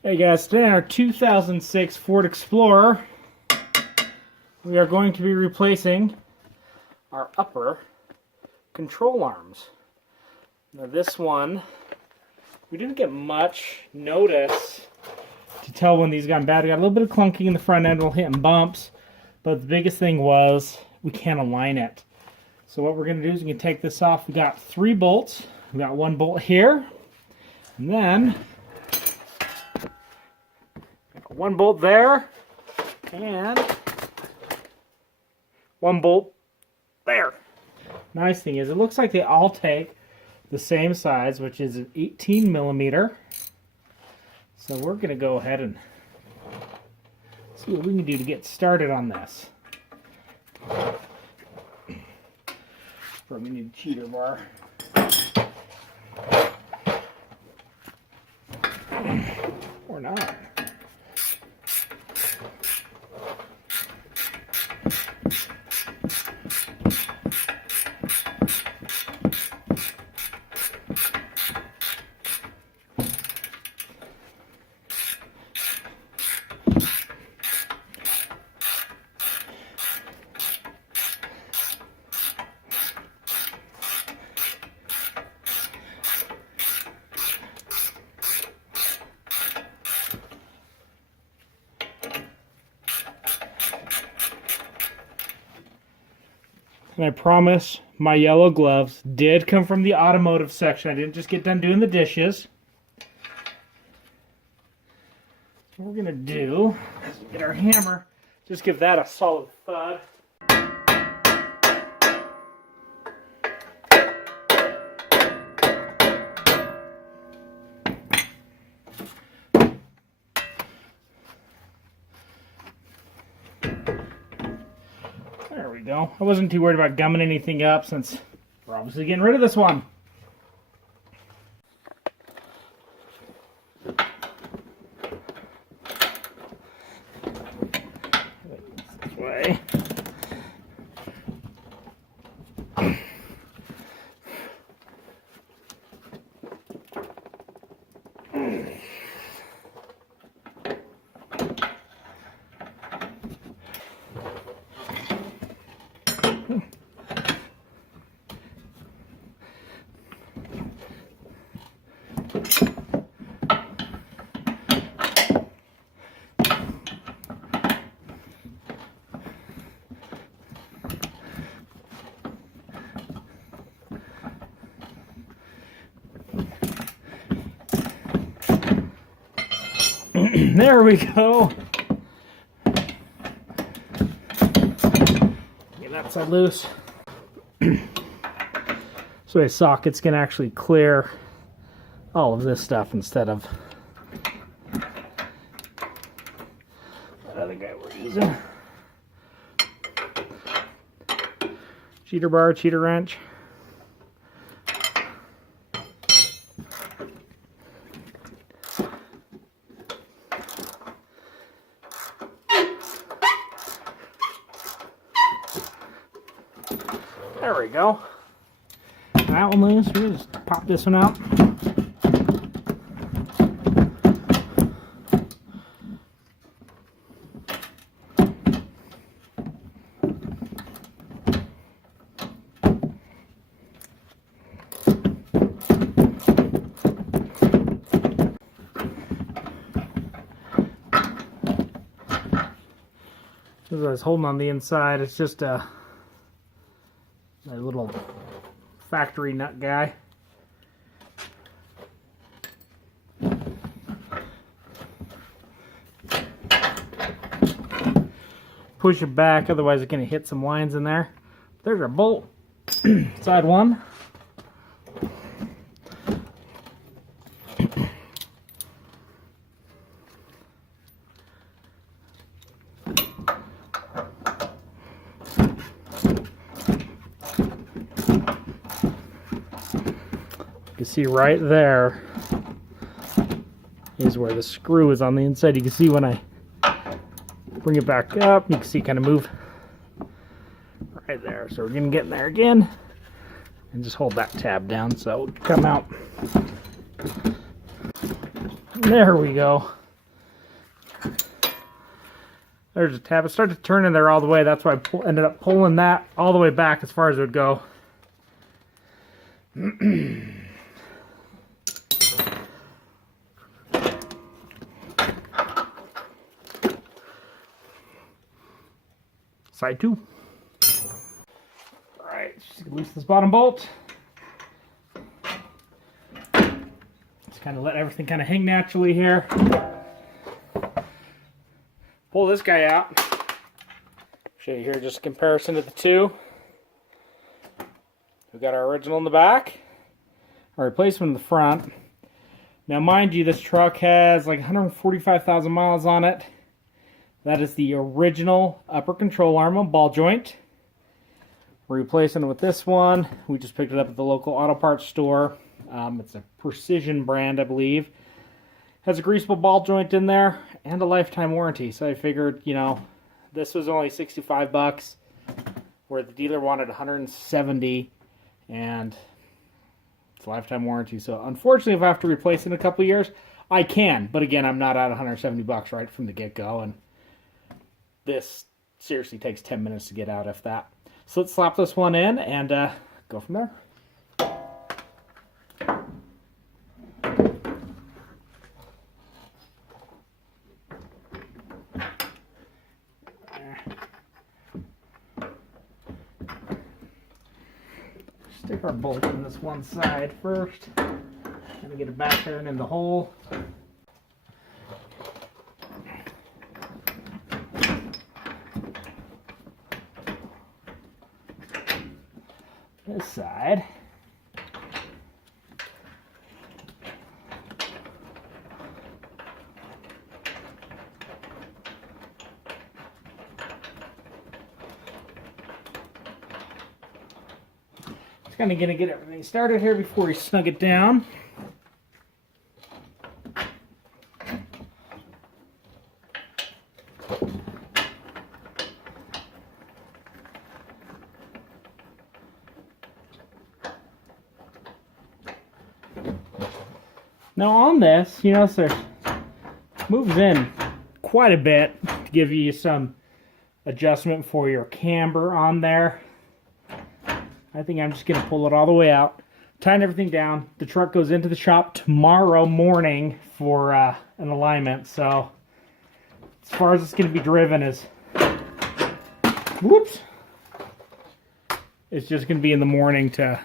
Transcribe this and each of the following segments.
Hey guys, today on our 2006 Ford Explorer, we are going to be replacing our upper control arms. Now this one, we didn't get much notice to tell when these got bad. We got a little bit of clunking in the front end while hitting bumps, but the biggest thing was we can't align it. So what we're going to do is we can take this off. We got 3 bolts. We got 1 bolt here, and then 1 bolt there, and 1 bolt there. Nice thing is, it looks like they all take the same size, which is an 18 millimeter. So we're going to go ahead and see what we can do to get started on this. Probably need a cheater bar. Or not. And I promise my yellow gloves did come from the automotive section. I didn't just get done doing the dishes. What we're going to do is get our hammer, just give that a solid thud. There we go. I wasn't too worried about gumming anything up since we're obviously getting rid of this one. This way. There we go. Get that side loose. So a socket's can actually clear all of this stuff instead of that other guy we're using. Cheater bar, cheater wrench. There we go. That one loose. We'll just pop this one out. As I was holding on the inside, it's just a little factory nut guy. Push it back, otherwise it's going to hit some lines in there. There's our bolt. Side one. You can see right there is where the screw is on the inside. You can see when I bring it back up, you can see kind of move right there. So we're going to get in there again and just hold that tab down so it will come out. There we go. There's a tab. It started to turn in there all the way. That's why I ended up pulling that all the way back as far as it would go. Side 2. Alright, just loosen this bottom bolt. Just kind of let everything kind of hang naturally here. Pull this guy out. Show you here just a comparison of the two. We've got our original in the back, our replacement in the front. Now mind you, this truck has like 145,000 miles on it. That is the original upper control arm and ball joint. We're replacing it with this one. We just picked it up at the local auto parts store. It's a Precision brand, I believe. Has a greasable ball joint in there and a lifetime warranty. So I figured, you know, this was only 65 bucks, where the dealer wanted 170, and it's a lifetime warranty. So unfortunately, if I have to replace it in a couple of years, I can. But again, I'm not out 170 bucks right from the get-go, and this seriously takes 10 minutes to get out, if that. So let's slap this one in and go from there. Stick our bolt in this one side first, and get it back there and in the hole. This side. Kind of gonna get everything started here before we snug it down. Now on this, you notice there moves in quite a bit to give you some adjustment for your camber on there. I think I'm just going to pull it all the way out, tighten everything down. The truck goes into the shop tomorrow morning for an alignment. So as far as it's going to be driven is, whoops, it's just going to be in the morning to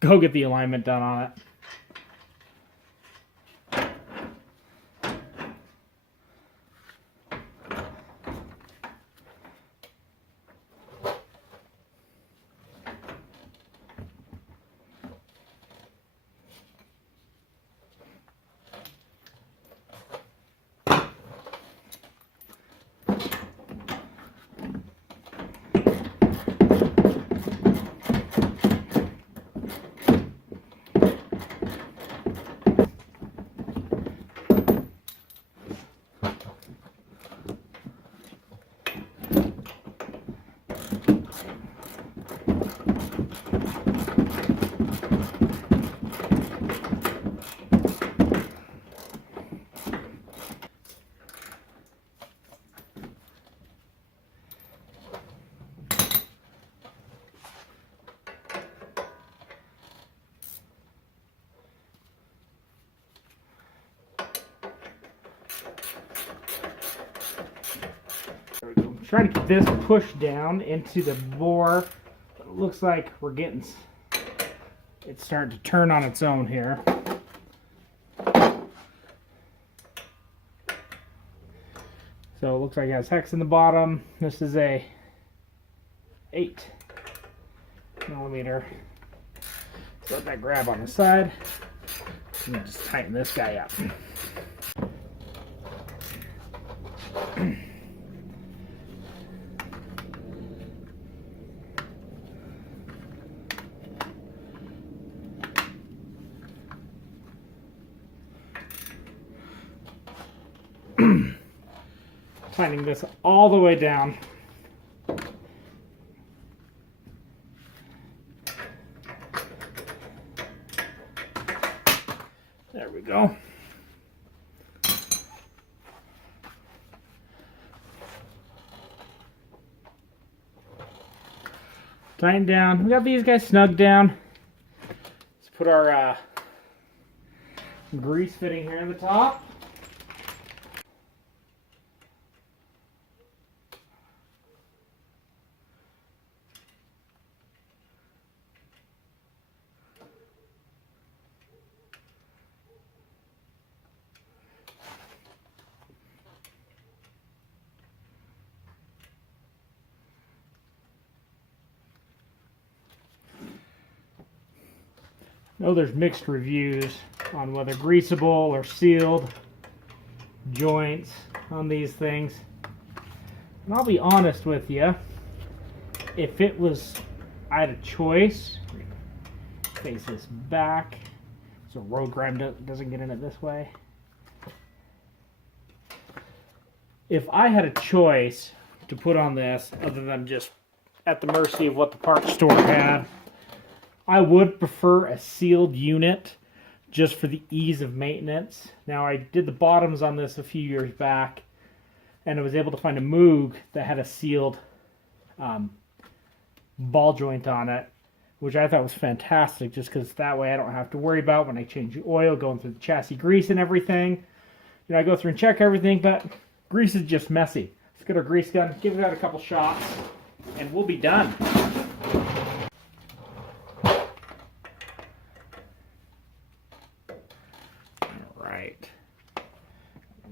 go get the alignment done on it. Try to get this pushed down into the bore. It looks like we're getting, it's starting to turn on its own here. So it looks like it has hex in the bottom. This is a 8mm. So let that grab on the side. And just tighten this guy up. Tightening this all the way down. There we go. tighten down. We got these guys snug down. Let's put our grease fitting here in the top. I know there's mixed reviews on whether greasable or sealed joints on these things. And I'll be honest with you, if it was, I had a choice, face this back so road grime doesn't get in it this way. If I had a choice to put on this other than just at the mercy of what the parts store had, I would prefer a sealed unit just for the ease of maintenance. Now, I did the bottoms on this a few years back, and I was able to find a Moog that had a sealed ball joint on it, which I thought was fantastic, just because that way I don't have to worry about when I change the oil, going through the chassis grease and everything. You know, I go through and check everything, but grease is just messy. Let's get our grease gun, give it out a couple shots, and we'll be done. Right.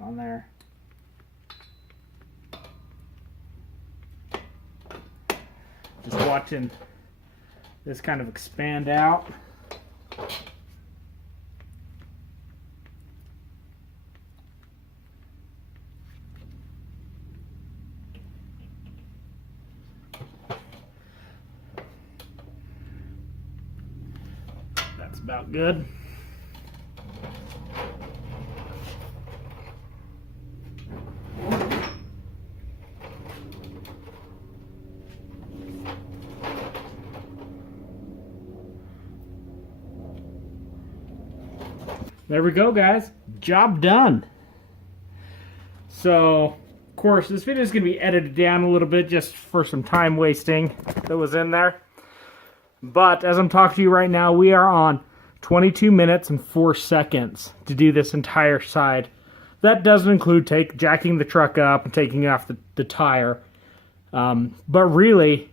On there. Just watching this kind of expand out. That's about good. There we go, guys. Job done. So, of course, this video is going to be edited down a little bit just for some time wasting that was in there. But as I'm talking to you right now, we are on 22 minutes and 4 seconds to do this entire side. That doesn't include jacking the truck up and taking off the tire. But really,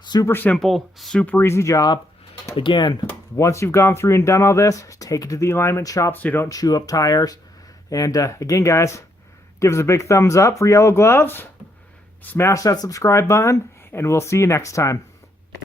super simple, super easy job. Again, once you've gone through and done all this, take it to the alignment shop so you don't chew up tires. And again, guys, give us a big thumbs up for Yellow Gloves. Smash that subscribe button, and we'll see you next time.